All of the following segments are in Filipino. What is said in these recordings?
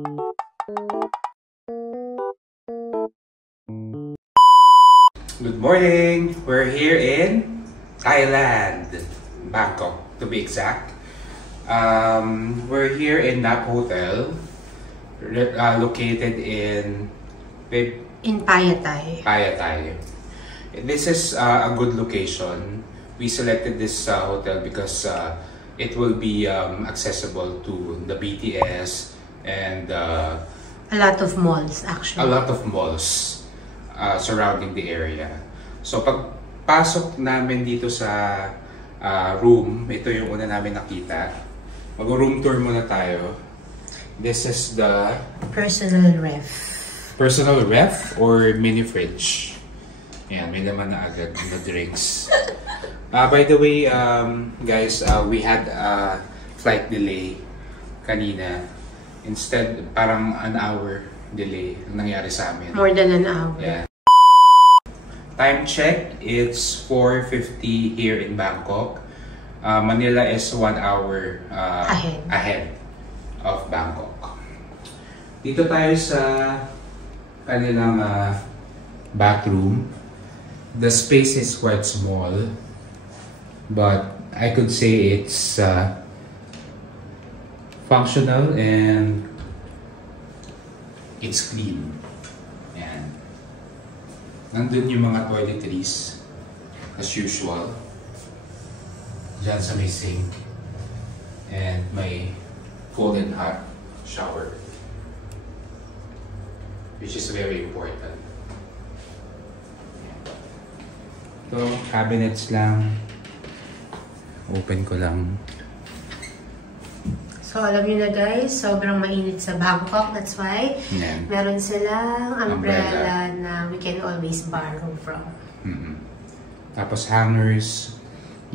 Good morning! We're here in Thailand, Bangkok to be exact. We're here in Nap Hotel, located in Phayatay. Phayatay. This is a good location. We selected this hotel because it will be accessible to the BTS and a lot of malls actually. A lot of malls surrounding the area. So pagpasok namin dito sa room, ito yung una namin nakita. Mag-room tour muna tayo. This is the personal ref. Personal ref or mini fridge. Ayan, may naman na agad na drinks. By the way, guys, we had a flight delay kanina. Instead, parang an hour delay ang nangyari sa amin. More than an hour. Yeah. Time check, it's 4:50 here in Bangkok. Manila is 1 hour ahead of Bangkok. Dito tayo sa kanilang bathroom. The space is quite small, but I could say it's functional and it's clean. Ayan. Nandun yung mga toiletries as usual. Diyan sa may sink and may folded hot shower, which is very important. Ito, cabinets lang. Open ko lang. So, alam nyo na guys, sobrang mainit sa Bangkok. That's why meron silang umbrella na we can always borrow from. Tapos hangers,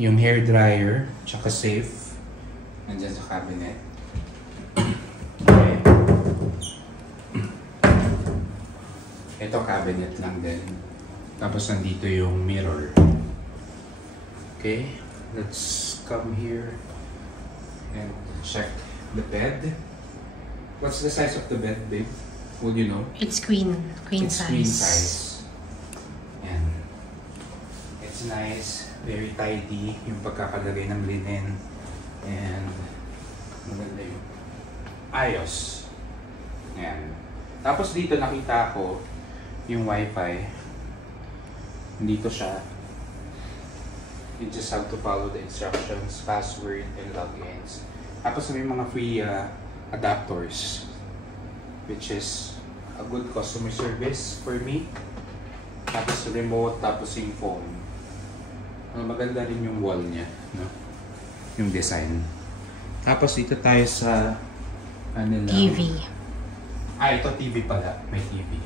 yung hair dryer, tsaka safe. Nandyan sa cabinet. Okay. Ito cabinet lang din. Tapos nandito yung mirror. Okay, let's come here and check the bed. What's the size of the bed, babe? Would you know? It's queen it's size. Queen size. And it's nice, very tidy yung pagkakalagay ng linen. And maganda yung ayos. Ayan. Tapos dito nakita ko yung wifi. Dito siya. You just have to follow the instructions, password, and logins. Tapos may mga free adapters, which is a good customer service for me. Tapos remote, tapos yung phone. Maganda rin yung wall niya, no? Yung design. Tapos dito tayo sa kanilang TV. Ito TV pala. May TV.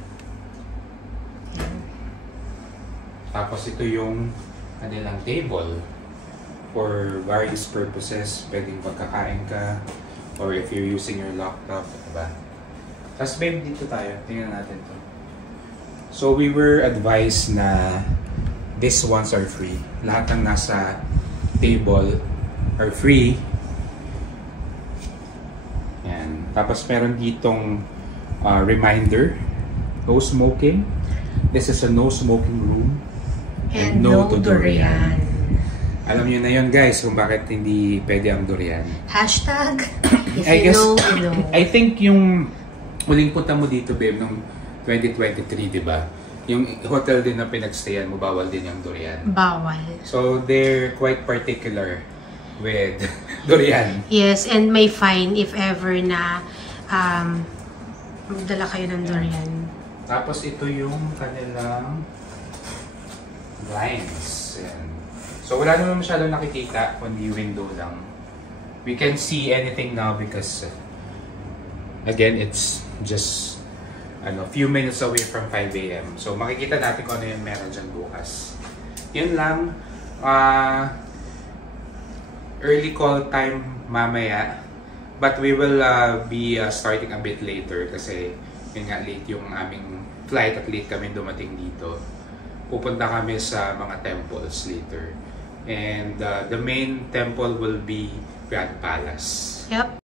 Tapos ito yung kanilang table for various purposes. Pwedeng pagkakain ka or if you're using your laptop, diba? Tapos babe, dito tayo. Tingnan natin to. So we were advised na these ones are free. Lahat ng nasa table are free. Yan. Tapos meron ditong reminder, no smoking. This is a no smoking room. And no durian. Alam niyo na yun guys kung bakit hindi pwede ang durian. Hashtag, if you know, you know. I think yung huling punta mo dito babe nung 2023, di ba? Yung hotel din na pinagstayan mo, bawal din yung durian. Bawal. So they're quite particular with durian. Yes, and may fine if ever na magdala kayo ng durian. Tapos ito yung kanilang blinds. Yan. So wala naman masyadong nakikita, kundi window lang. We can see anything now because again, it's just a few minutes away from 5 AM. So makikita natin kung ano yung meron dyan bukas. Yun lang. Early call time mamaya. But we will be starting a bit later kasi yun nga, late yung aming flight at late kami dumating dito. Pupunta kami sa mga temples later. And the main temple will be Grand Palace. Yep.